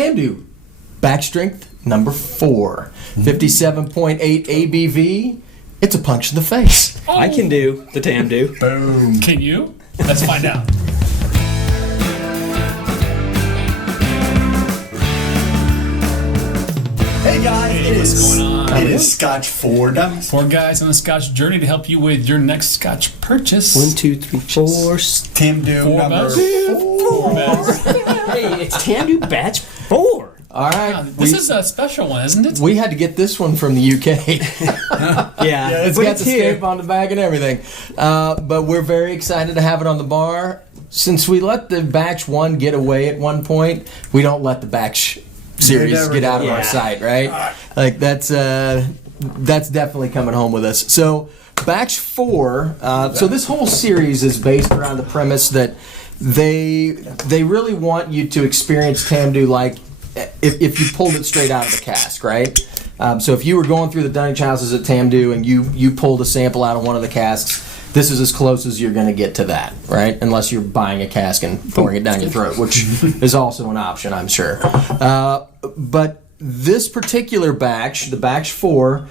Tamdhu Batch Strength number 4. 57.8 ABV. It's a punch in the face. Oh. I can do the Tamdhu. Boom. Can you? Let's find out. Hey guys, Hey, what's going on? It is Scotch 4 Dummies. 4 guys on the Scotch journey to help you with your next Scotch purchase. 1, 2, 3, 4. Tamdhu 4 number bells? 4 bells. Hey, it's Tamdhu Batch 4. All right. Wow, this is a special one, isn't it? We had to get this one from the UK. Yeah, It's but got it's the here. stamp on the bag and everything. But we're very excited to have it on the bar. Since we let the Batch 1 get away at one point, we don't let the Batch series never get out do. of our Yeah. sight, right? Like that's definitely coming home with us. So Batch 4, so this whole series is based around the premise that they really want you to experience Tamdhu like if you pulled it straight out of the cask, right? So if you were going through the dunnage houses at Tamdhu and you pulled a sample out of one of the casks, this is as close as you're going to get to that, right? Unless you're buying a cask and pouring it down your throat, which is also an option, I'm sure. But this particular batch, the Batch 4,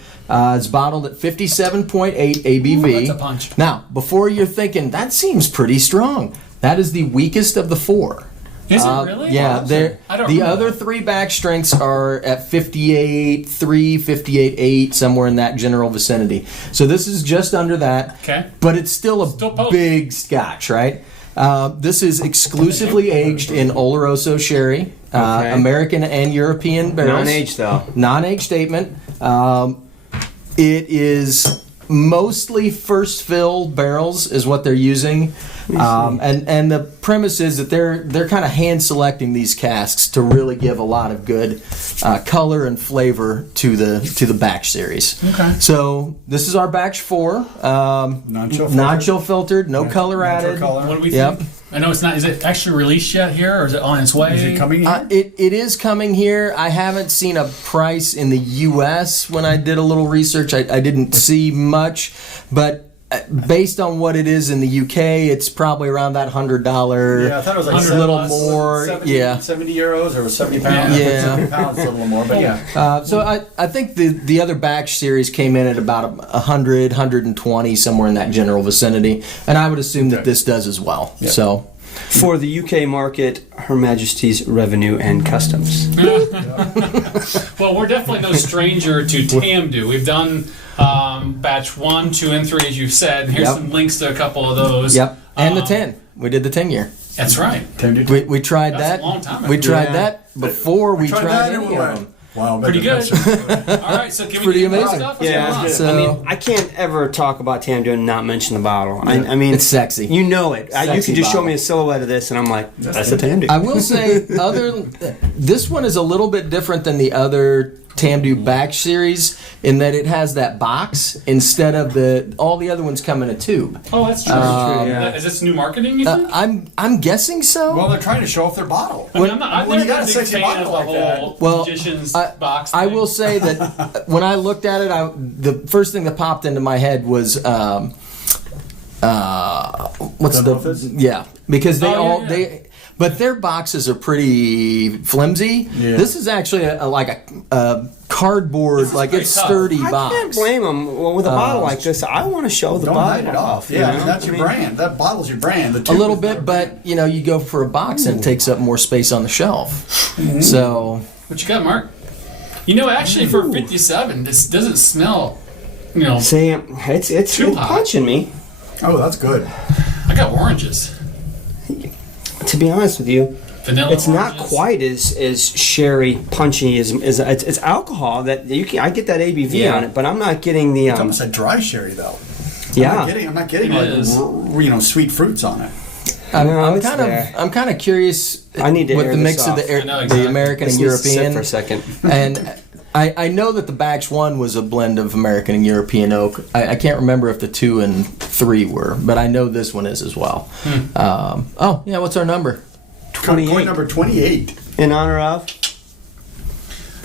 is bottled at 57.8 ABV. Ooh, that's a punch. Now, before you're thinking, that seems pretty strong. That is the weakest of the 4. Is it really? Yeah, I don't the remember other that. 3 batch strengths are at 58.3, 58.8, somewhere in that general vicinity. So this is just under that. Okay. But it's still a Still potent. big Scotch, right? This is exclusively aged in Oloroso sherry, Okay. American and European barrels. Non-aged, though. Non-age statement. It is mostly first fill barrels is what they're using. And the premise is that they're kind of hand selecting these casks to really give a lot of good color and flavor to the batch series. Okay. So this is our batch 4, Non-chill non-chill filtered, no color Natural added. color. What do we Yep. think? I know it's not. Is it actually released yet here, or is it on its way? Is it coming in? It is coming here. I haven't seen a price in the U.S. When I did a little research. I didn't see much, but based on what it is in the UK, it's probably around that $100. Yeah, I thought it was like a little 70 more. 70, Yeah. 70 euros or 70 pounds. Yeah. 70 pounds, a little more, but yeah. So I think the other batch series came in at about 100, 120, somewhere in that general vicinity, and I would assume that this does as well. Yeah. So. For the UK market, Her Majesty's Revenue and Customs. Well, we're definitely no stranger to Tamdhu. We've done batch 1, 2, and 3, as you said. Here's Yep. some links to a couple of those. Yep. And the 10. We did the 10 year. That's right. We tried That's that. a long time We ago. tried Yeah. that before we Tried tried that and any we of went, them. wow, Pretty that's good. All right, so can we Pretty do more amazing. stuff? What's Yeah, going on? So- I mean, I can't ever talk about Tamdhu and not mention the bottle. I mean, It's sexy. You know it. You Sexy can just show bottle. me a silhouette of this, and I'm like, that's a Tamdhu. I will say, this one is a little bit different than the other Tamdhu Batch series in that it has that box instead of all the other ones come in a tube. Oh, that's true. yeah. Is this new marketing, you think? I'm guessing so. Well, they're trying to show off their bottle. I mean, I've when never you got been a a big sexy fan of bottle the like whole Well, magician's box I thing. will say that when I looked at it, the first thing that popped into my head was what's The the Buffets? yeah, because they Oh, yeah, yeah. but their boxes are pretty flimsy. Yeah. This is actually a cardboard, like pretty it's tough. sturdy I box. can't blame them. Well, with a bottle like this, I want to show the Don't bottle hide it off. Yeah, I mean, that's your brand. That bottle's your brand. The A tube little is bit, their but you go for a box and it takes up more space on the shelf. So What you got, Mark? Actually, for 57, this doesn't smell. See, it's Too hot. punching me. Oh, that's good. I got oranges, To be honest with you, vanilla. it's not oranges. quite as sherry punchy as it's alcohol that I get that ABV Yeah. on it, but I'm not getting the It's almost a dry sherry, though. yeah. I'm not getting It is. sweet fruits on it. No, it's there. I'm kind of curious I need to with air the this mix of off. the I know, exactly. the American This and needs to sit European for a second. and I know that the batch 1 was a blend of American and European oak. I can't remember if the 2 and 3 were, but I know this one is as well. What's our number? 28. Point number 28. In honor of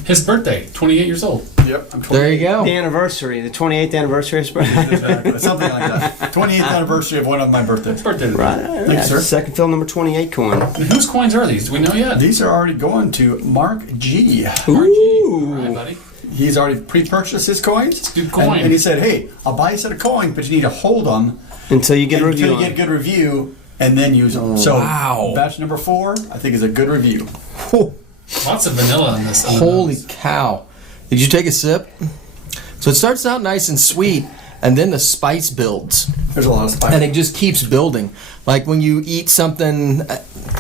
His birthday, 28 years old. Yep. I'm There you go. The anniversary, the 28th anniversary. Exactly. Something like that. 28th anniversary of one of my birthdays. Birthday. Right. Thank you, sir. Second fill number 28 coin. And whose coins are these? Do we know yet? These are already going to Mark G. RG. All right, buddy. He's already pre-purchased his coins. Good coin. And he said, hey, I'll buy a set of coins, but you need to hold them Until you get a review. until you on get a good review and then use them. So wow. batch number 4, I think, is a good review. Lots of vanilla in this. Holy cow. Did you take a sip? So it starts out nice and sweet, and then the spice builds. There's a lot of spice. And it just keeps building. Like when you eat something,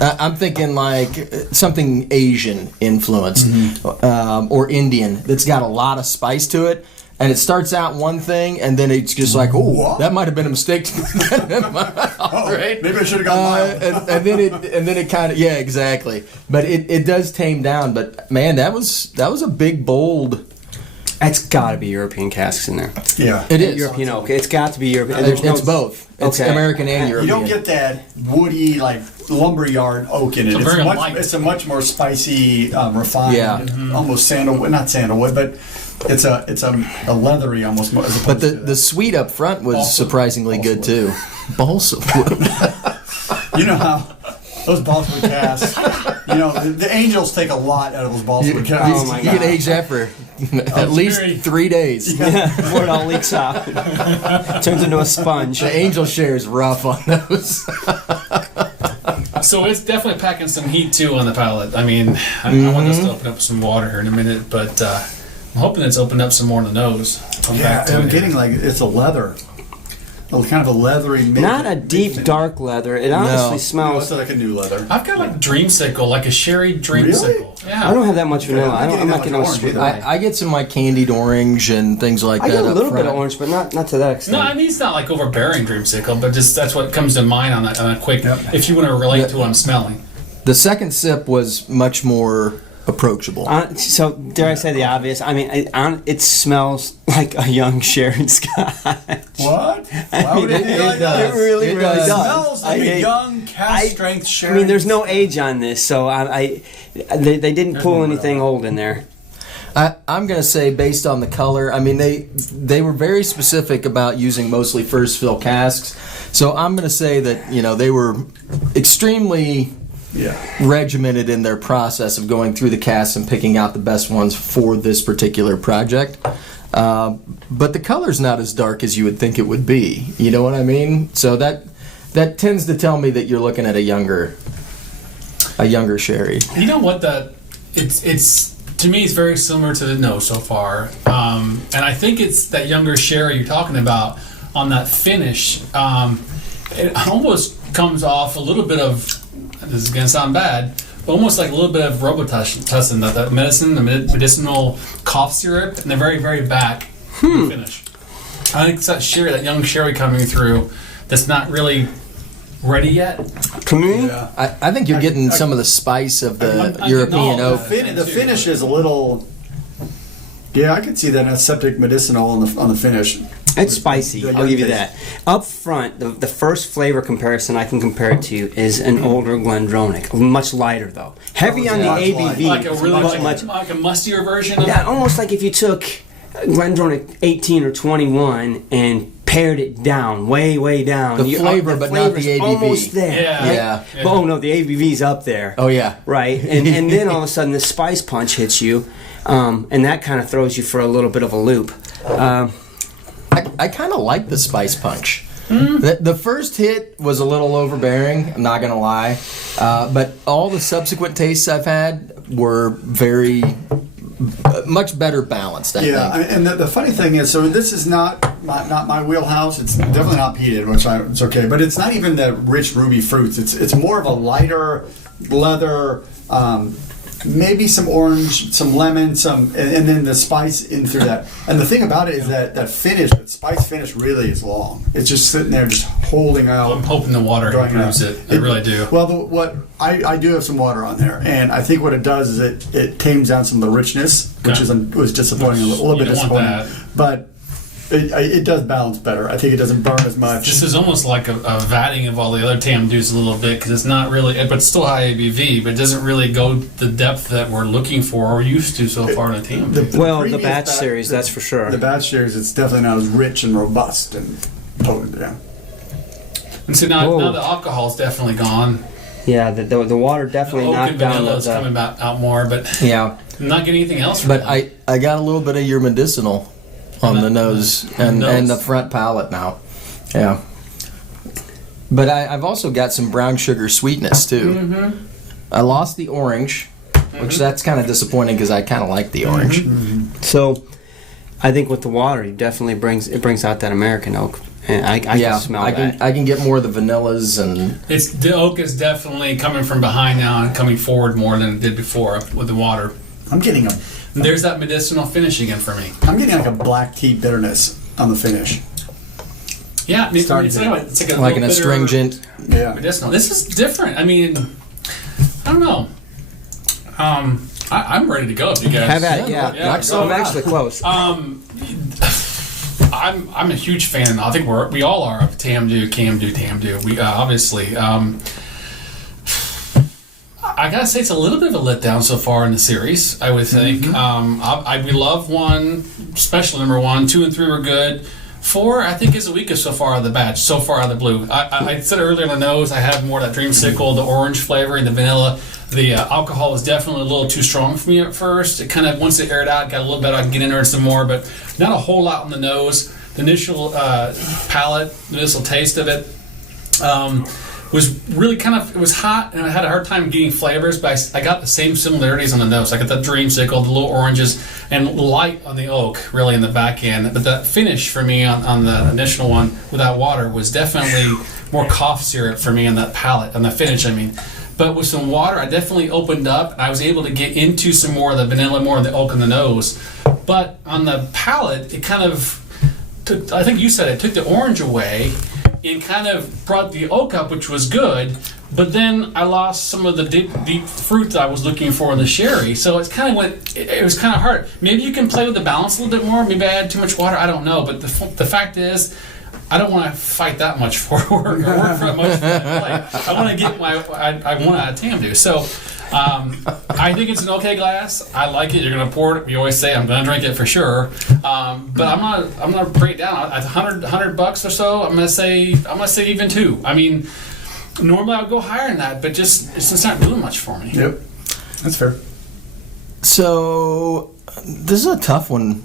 I'm thinking like something Asian influenced or Indian that's got a lot of spice to it. And it starts out one thing, and then it's just like, oh, What? that might have been a mistake. Right? Maybe I should have gone mild. and then it kind of, yeah, exactly. But it does tame down. But man, that was a big bold. That's got to be European casks in there. Yeah. It is. European oak. It's got to be European. And There's no- it's both. It's Okay. American and You European. don't get that woody, like, lumberyard oak in it. It's very light. It's a much more spicy, refined, Yeah. almost sandalwood, not sandalwood, but it's a leathery almost, as opposed But to the sweet up front was Balsa- surprisingly good too. Balsa wood. You know how those balsa wood casks, the angels take a lot out of those balsa wood casks. Oh my You can God. age that for at least very- 3 days. Before it all leaks out. Turns into a sponge. The angel share is rough on those. So it's definitely packing some heat too on the palate. I mean, I want this to open up some water here in a minute, but I'm hoping it's opened up some more in the nose. Come Yeah, back to I'm it. getting like it's a leather, kind of a leathery. Not a deep, dark leather. It honestly It's smells. like a new leather. I've got like dreamsicle, like a sherry dreamsicle. Really? Yeah. I don't have that much vanilla. I'm not getting no orange sweet. either. I get some like candied orange and things like I that. get a up little bit front. of orange, but not to that extent. No, I mean it's not like overbearing dreamsicle, but just that's what comes to mind on a quick. Yep. If you want to relate to what I'm smelling. The second sip was much more approachable. So, dare I say the obvious? I mean, it smells like a young sherry Scotch. What? Why would it be like that? It really, It really does. It does. smells like a young cast strength sherry. I mean, there's no age on this, so they didn't pull no anything old in there. I'm going to say based on the color, I mean, they were very specific about using mostly first fill casks. So I'm going to say that, they were extremely regimented in their process of going through the casks and picking out the best ones for this particular project. But the color's not as dark as you would think it would be. You know what I mean? So that tends to tell me that you're looking at a younger sherry. You know what? It's to me, it's very similar to the nose so far, and I think it's that younger sherry you're talking about on that finish. It almost comes off a little bit of. This is gonna sound bad, but almost like a little bit of Robitussin, that medicine, the medicinal cough syrup, in the very, very back of the finish. I think it's that sherry, that young sherry coming through, that's not really ready yet. To me, Yeah. I think you're getting some of the spice of the I European know. oak. The finish is a little. Yeah, I could see that aseptic medicinal on the finish. it's spicy. The I'll give you young that. Up front, the first flavor comparison I can compare it to is an older Glendronach, much lighter though, heavy on the Much ABV, Like a really much. like a mustier version of Yeah, almost like if you took Glendronach 18 or 21 and pared it down, way down. The flavor, but not the flavor's ABV. Almost there. Yeah. right? Yeah. But, oh no, the ABV's up there. Oh yeah. Right, and then all of a sudden the spice punch hits you, and that kind of throws you for a little bit of a loop. I kind of like the spice punch. The first hit was a little overbearing, I'm not going to lie. But all the subsequent tastes I've had were very, much better balanced, I Yeah, think. and the funny thing is, so this is not my wheelhouse. It's definitely not peated, it's okay. But it's not even the rich ruby fruits. It's more of a lighter leather, maybe some orange, some lemon, and then the spice in through that. And the thing about it is that finish, that spice finish, really is long. It's just sitting there, just holding out. I'm hoping the water drawing improves out. it. I really do. Well, I do have some water on there, and I think what it does is it tames down some of the richness, which Okay. was disappointing, a little You bit don't want disappointing. that. But it does balance better. I think it doesn't burn as much. This is almost like a vatting of all the other Tamdhus a little bit, because it's not really, but it's still high ABV, but it doesn't really go the depth that we're looking for or used to so far in a Tamdhu. Well, the previous batch series, that's for sure. The batch series, it's definitely not as rich and robust and potent. Yeah. And so now the alcohol's definitely gone. Yeah, the water definitely Oak knocked and down vanilla's the coming out more, but Yeah. I'm not getting anything else from But it. I got a little bit of your medicinal on the nose and nose. the front palate now. Yeah. But I've also got some brown sugar sweetness too. Mm-hmm. I lost the orange, which that's kind of disappointing because I kind of like the orange. So, I think with the water, it definitely brings out that American oak, and I can smell that. I can get more of the vanillas and The oak is definitely coming from behind now and coming forward more than it did before with the water. I'm getting And there's that medicinal finish again for me. like a black tea bitterness on the finish. Yeah, I mean, Starting it's to- like like an an astringent. Yeah. medicinal. This is different. I mean, I don't know. I'm ready to go. If you guys Have at it, Yeah, yeah. so- I'm actually close. I'm a huge fan. I think we all are of Tamdhu. We obviously. I gotta say, it's a little bit of a letdown so far in the series. I would think. We love 1, especially number 1. 2 and 3 were good. 4, I think, is the weakest so far out of the batch. So far out of the blue. I said earlier in the nose, I have more of that dreamsicle, the orange flavor, and the vanilla. The alcohol was definitely a little too strong for me at first. It kind of, once it aired out, got a little better. I can get in there some more, but not a whole lot on the nose. The initial palate, the initial taste of it was really it was hot, and I had a hard time getting flavors, but I got the same similarities on the nose. I got that dreamsicle, the little oranges, and light on the oak, really, in the back end. But the finish for me on the initial one without water was definitely more cough syrup for me on that palate, on the finish, I mean. But with some water, I definitely opened up, and I was able to get into some more of the vanilla, more of the oak on the nose. But on the palate, it kind of took, I think you said it, took the orange away and kind of brought the oak up, which was good. But then I lost some of the deep fruit that I was looking for in the sherry. So it kind of it was kind of hard. Maybe you can play with the balance a little bit more. Maybe I had too much water. I don't know. But the fact is, I don't want to fight that much forward or work for that much for that play. I want to get I want out of Tamdhu. So I think it's an okay glass. I like it. You're going to pour it. We always say I'm going to drink it for sure. But I'm not break it down at $100 or so. I'm going to say even 2. I mean, normally I would go higher than that, but it's just not doing much for me. Yep. That's fair. So this is a tough one.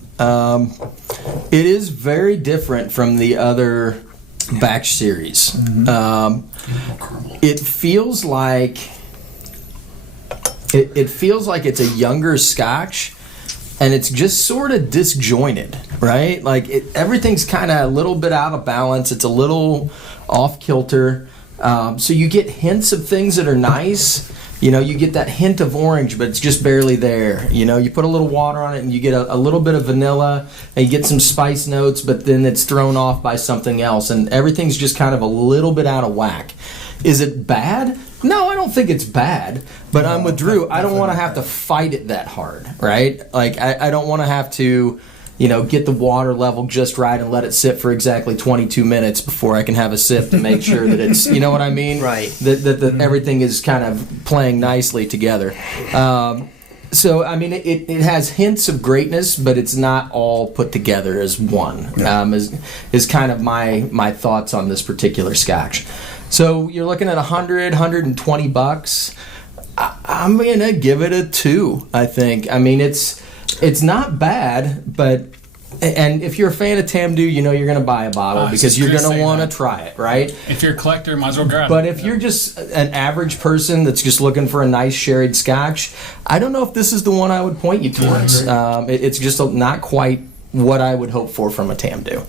It is very different from the other batch series. It feels like it's a younger Scotch, and it's just sort of disjointed, right? Like everything's kind of a little bit out of balance. It's a little off kilter. So you get hints of things that are nice. You know, you get that hint of orange, but it's just barely there. You know, you put a little water on it and you get a little bit of vanilla and you get some spice notes, but then it's thrown off by something else, and everything's just kind of a little bit out of whack. Is it bad? No, I don't think it's bad, but I'm with Drew. I don't want to have to fight it that hard, right? Like, I don't want to have to, you know, get the water level just right and let it sit for exactly 22 minutes before I can have a sip to make sure that it's, you know what I mean? Right. That everything is kind of playing nicely together. So, I mean, it has hints of greatness, but it's not all put together as one, is kind of my thoughts on this particular Scotch. So you're looking at $120. I'm going to give it a 2, I think. I mean, it's not bad, but and if you're a fan of Tamdhu, you know you're going to buy a bottle because you're going to want to try it, right? If you're a collector, might as well grab it. But if you're just an average person that's just looking for a nice sherried Scotch, I don't know if this is the one I would point you towards. It's just not quite what I would hope for from a Tamdhu.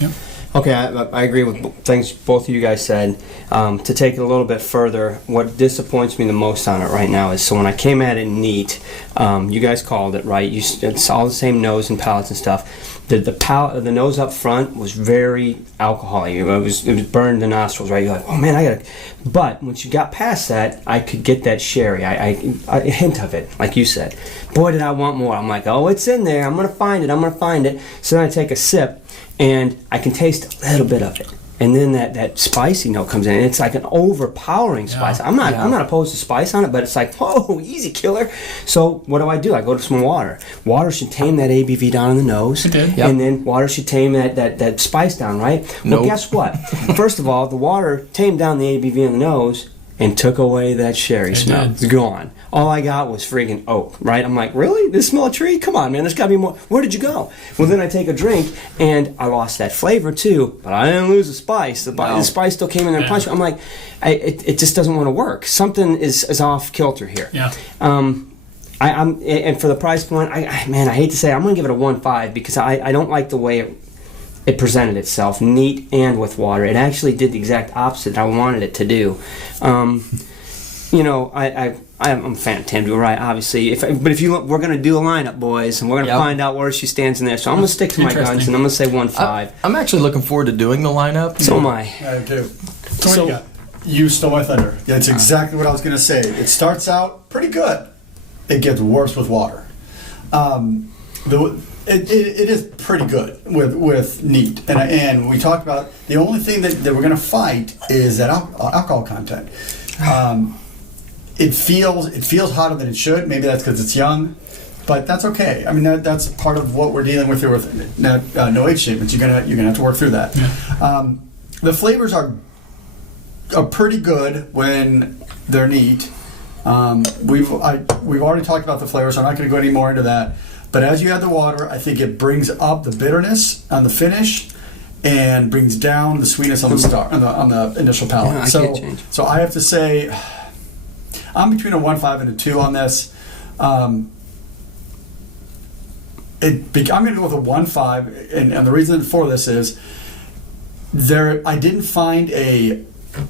Yep. Okay, I agree with things both of you guys said. To take it a little bit further, what disappoints me the most on it right now is, so when I came at it neat, you guys called it right. It's all the same nose and palates and stuff. The nose up front was very alcoholic. It was burned the nostrils, right? You're like, oh man, I gotta. But once you got past that, I could get that sherry. A hint of it, like you said. Boy, did I want more. I'm like, oh, it's in there. I'm gonna find it. So then I take a sip, and I can taste a little bit of it. And then that spicy note comes in, and it's like an overpowering spice. I'm not opposed to spice on it, but it's like, whoa, easy killer. So what do? I go to some water. Water should tame that ABV down in the nose, and then water should tame that spice down, right? Well, guess what? First of all, the water tamed down the ABV in the nose and took away that sherry smell. It's gone. All I got was friggin' oak, right? I'm like, really? This smell of tree? Come on, man, there's gotta be more. Where did you go? Well, then I take a drink, and I lost that flavor too, but I didn't lose the spice. The spice still came in there and punched me. I'm like, it just doesn't want to work. Something is off kilter here. Yeah. And for the price point, I hate to say it, I'm gonna give it a 1.5 because I don't like the way it presented itself, neat and with water. It actually did the exact opposite I wanted it to do. I'm a fan of Tamdhu, right? Obviously, but if you look, we're going to do a lineup, boys, and we're going to find out where she stands in there. So I'm going to stick to my guns, and I'm going to say 1.5. I'm actually looking forward to doing the lineup. So am I. I do. So you stole my thunder. That's exactly what I was going to say. It starts out pretty good. It gets worse with water. It is pretty good with neat, and we talked about the only thing that we're going to fight is that alcohol content. It feels hotter than it should. Maybe that's because it's young, but that's okay. I mean, that's part of what we're dealing with here with no age statements. You're gonna have to work through that. Yeah. The flavors are pretty good when they're neat. We've already talked about the flavors, so I'm not going to go any more into that. But as you add the water, I think it brings up the bitterness on the finish and brings down the sweetness on the initial palate. Yeah, so I have to say, I'm between a 1.5 and a 2 on this. I'm going to go with a 1.5, and the reason for this is I didn't find a really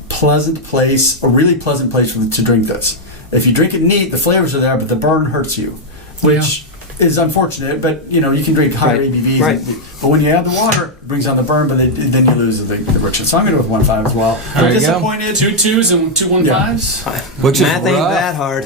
pleasant place to drink this. If you drink it neat, the flavors are there, but the burn hurts you, which is unfortunate. But you can drink higher ABVs. Right. But when you add the water, it brings down the burn, but then you lose the richness. So I'm going to go with 1.5 as well. I'm disappointed. 2 2s and 2 1.5s. Which math ain't that hard.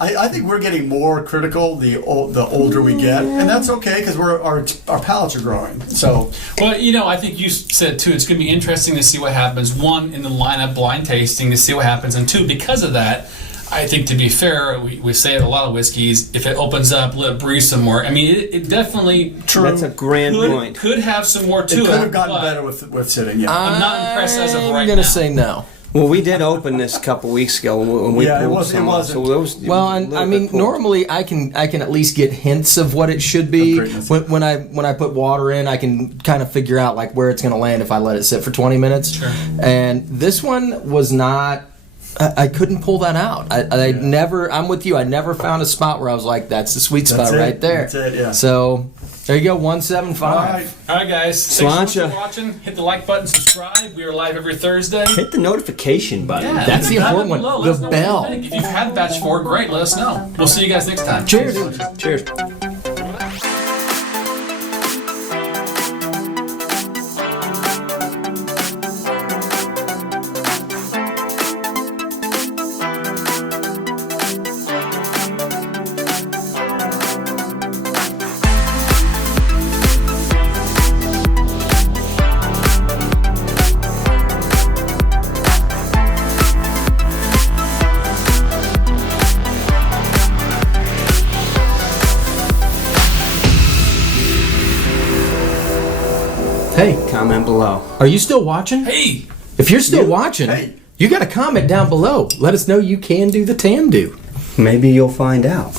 I think we're getting more critical the older we get, and that's okay because our palates are growing. So, well, I think you said too. It's going to be interesting to see what happens. One, in the lineup, blind tasting to see what happens, and two, because of that, I think to be fair, we say it a lot of whiskeys. If it opens up, let it breathe some more. I mean, it definitely That's a grand point. Could have some more to it. It could have gotten better with sitting. Yeah, I'm not impressed as of right now. I'm going to say no. Well, we did open this a couple weeks ago, and we pulled some off. So it was normally I can at least get hints of what it should be. When I put water in, I can kind of figure out like where it's going to land if I let it sit for 20 minutes. Sure. And this one was not. I couldn't pull that out. I never. I'm with you. I never found a spot where I was like, "That's the sweet spot right there." That's it. Yeah. So there you go. 1.75. All right, guys. Thanks so much for watching. Hit the like button, subscribe. We are live every Thursday. Hit the notification button. Yeah, that's the important one. Below. The bell. If you've had batch 4, great. Let us know. We'll see you guys next time. Cheers. Cheers. Hey, comment below. Are you still watching? Hey. If you're still watching, you got to comment down below. Let us know you can do the Tamdhu. Maybe you'll find out.